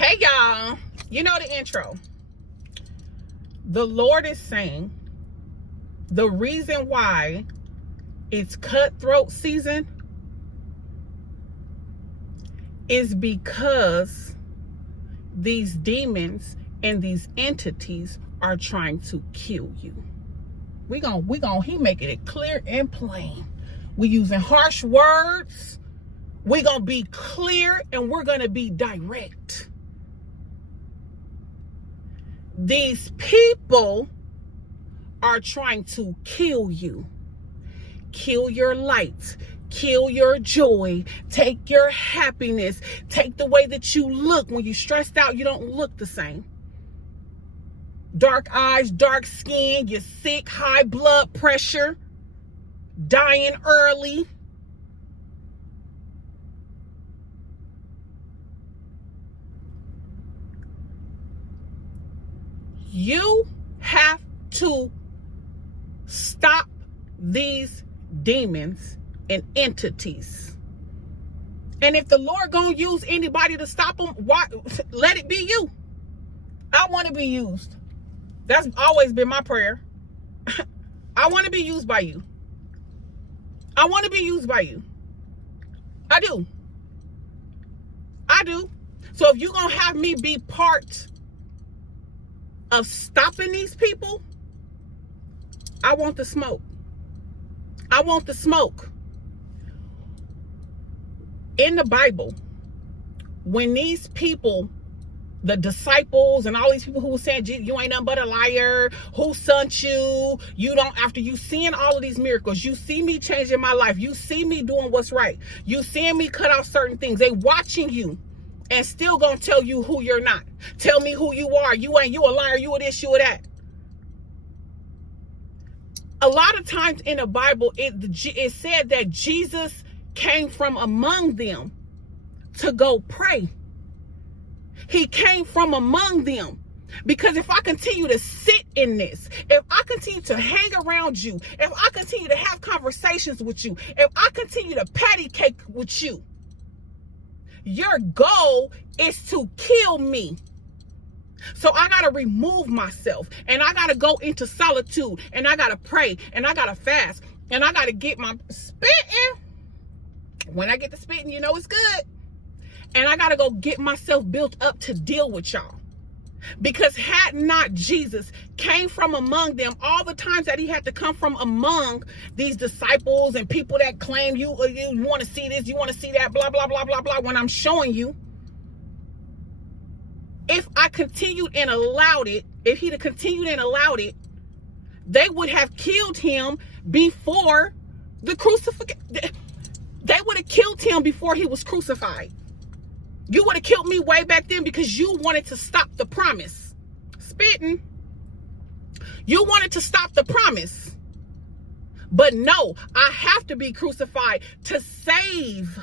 Hey y'all, you know the intro. The Lord is saying the reason why it's cutthroat season is because these demons and these entities are trying to kill you. He making it clear and plain. We using harsh words. We gonna be clear and we're gonna be direct. These people are trying to kill you. Kill your light. Kill your joy. Take your happiness. Take the way that you look. When you're stressed out, you don't look the same. Dark eyes, dark skin, you're sick, high blood pressure, dying early. You have to stop these demons and entities. And if the Lord gonna use anybody to stop them, why let it be you? I want to be used. That's always been my prayer. I want to be used by you. I want to be used by you. I do. So if you're gonna have me be part of stopping these people, I want the smoke. I want the smoke. In the Bible, when these people, the disciples and all these people who were saying, you ain't nothing but a liar, who sent you, you don't, after you seeing all of these miracles, you see me changing my life, you see me doing what's right, you seeing me cut off certain things, they watching you and still gonna tell you who you're not. Tell me who you are. You a liar, you a this, you a that. A lot of times in the Bible, it said that Jesus came from among them to go pray. He came from among them. Because if I continue to sit in this, if I continue to hang around you, if I continue to have conversations with you, if I continue to patty cake with you, your goal is to kill me. So I got to remove myself and I got to go into solitude and I got to pray and I got to fast and I got to get my spitting. When I get the spitting, you know it's good. And I got to go get myself built up to deal with y'all. Because had not Jesus came from among them, all the times that he had to come from among these disciples and people that claim you want to see this, you want to see that, blah, blah, blah, blah, blah, when I'm showing you, if I continued and allowed it, if he'd have continued and allowed it, they would have killed him before the crucifixion. They would have killed him before he was crucified. You would have killed me way back then because you wanted to stop the promise. Spitting. You wanted to stop the promise. But no, I have to be crucified to save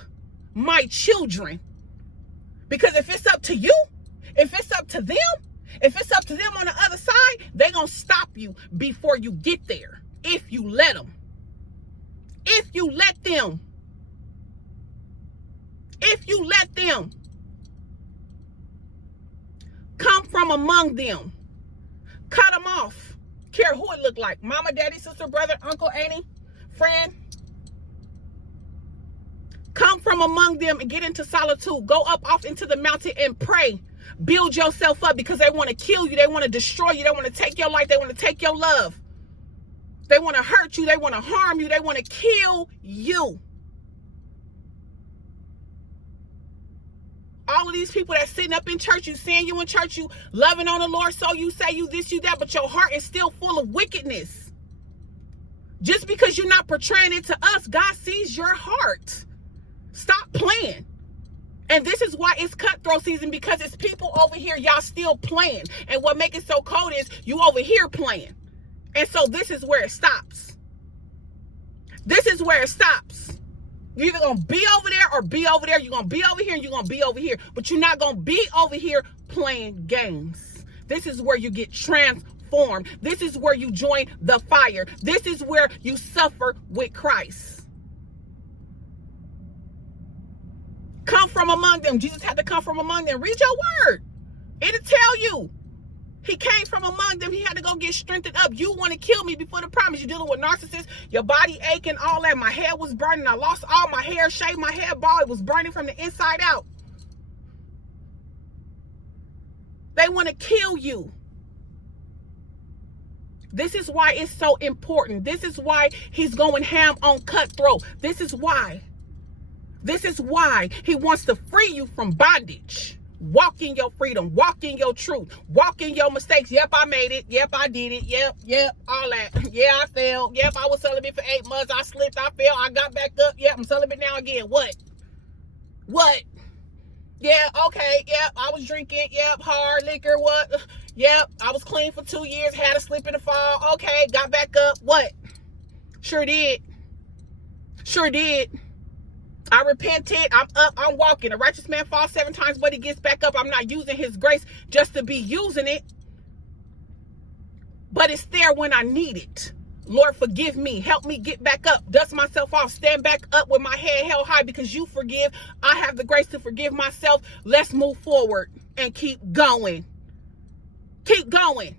my children. Because if it's up to you, if it's up to them, if it's up to them on the other side, they're going to stop you before you get there. If you let them. If you let them. If you let them. Come from among them. Cut them off. Care who it look like. Mama, daddy, sister, brother, uncle, auntie, friend. Come from among them and get into solitude. Go up off into the mountain and pray. Build yourself up because they want to kill you. They want to destroy you. They want to take your life. They want to take your love. They want to hurt you. They want to harm you. They want to kill you. All of these people that's sitting up in church, you saying you in church, you loving on the Lord, so you say you this, you that, but your heart is still full of wickedness. Just because you're not portraying it to us, God sees your heart. Stop playing. And this is why it's cutthroat season, because it's people over here, y'all still playing. And what makes it so cold is you over here playing. And so this is where it stops. This is where it stops. You're either going to be over there or be over there. You're going to be over here and you're going to be over here. But you're not going to be over here playing games. This is where you get transformed. This is where you join the fire. This is where you suffer with Christ. Come from among them. Jesus had to come from among them. Read your word. It'll tell you. He came from among them. He had to go get strengthened up. You want to kill me before the promise. You're dealing with narcissists. Your body aching, all that. My hair was burning. I lost all my hair, shaved my hair bald. It was burning from the inside out. They want to kill you. This is why it's so important. This is why he's going ham on Cutthroat. This is why. This is why he wants to free you from bondage. Walk in your freedom. Walk in your truth. Walk in your mistakes. Yep, I made it. Yep, I did it. Yep, all that. Yeah, I failed. Yep, I was celibate for 8 months. I slipped. I failed. I got back up. Yep, I'm celibate now again. What? Yeah, okay. Yep, I was drinking. Yep, hard liquor. What? Yep, I was clean for 2 years. Had a slip in the fall. Okay, got back up. What? Sure did. I repented. I'm up. I'm walking. A righteous man falls 7 times, but he gets back up. I'm not using his grace just to be using it, but it's there when I need it. Lord, forgive me. Help me get back up. Dust myself off. Stand back up with my head held high because you forgive. I have the grace to forgive myself. Let's move forward and keep going. Keep going.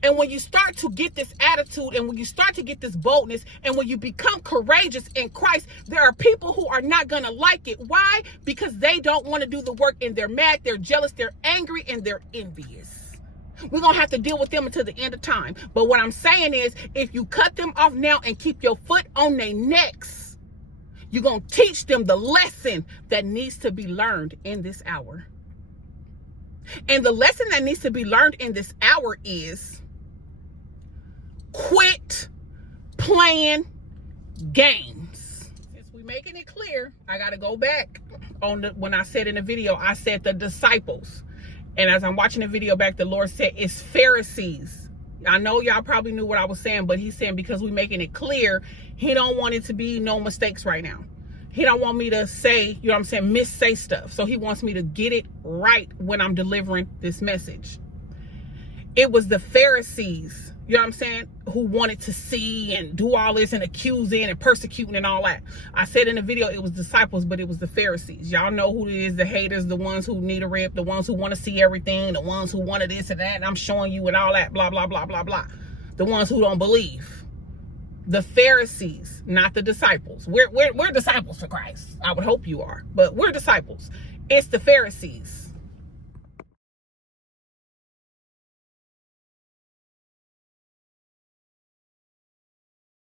And when you start to get this attitude, and when you start to get this boldness, and when you become courageous in Christ, there are people who are not going to like it. Why? Because they don't want to do the work, and they're mad, they're jealous, they're angry, and they're envious. We're going to have to deal with them until the end of time. But what I'm saying is, if you cut them off now and keep your foot on their necks, you're going to teach them the lesson that needs to be learned in this hour. And the lesson that needs to be learned in this hour is, quit playing games. Since we're making it clear, I got to go back on when I said in the video, I said the disciples. And as I'm watching the video back, the Lord said it's Pharisees. I know y'all probably knew what I was saying, but he's saying because we're making it clear, he don't want it to be no mistakes right now. He don't want me to say, you know what I'm saying, missay stuff. So he wants me to get it right when I'm delivering this message. It was the Pharisees, you know what I'm saying, who wanted to see and do all this and accusing and persecuting and all that. I said in the video it was disciples, but it was the Pharisees. Y'all know who it is, the haters, the ones who need a rip, the ones who want to see everything, the ones who wanted this and that, and I'm showing you and all that, blah, blah, blah, blah, blah. The ones who don't believe. The Pharisees, not the disciples. We're disciples to Christ. I would hope you are, but we're disciples. It's the Pharisees.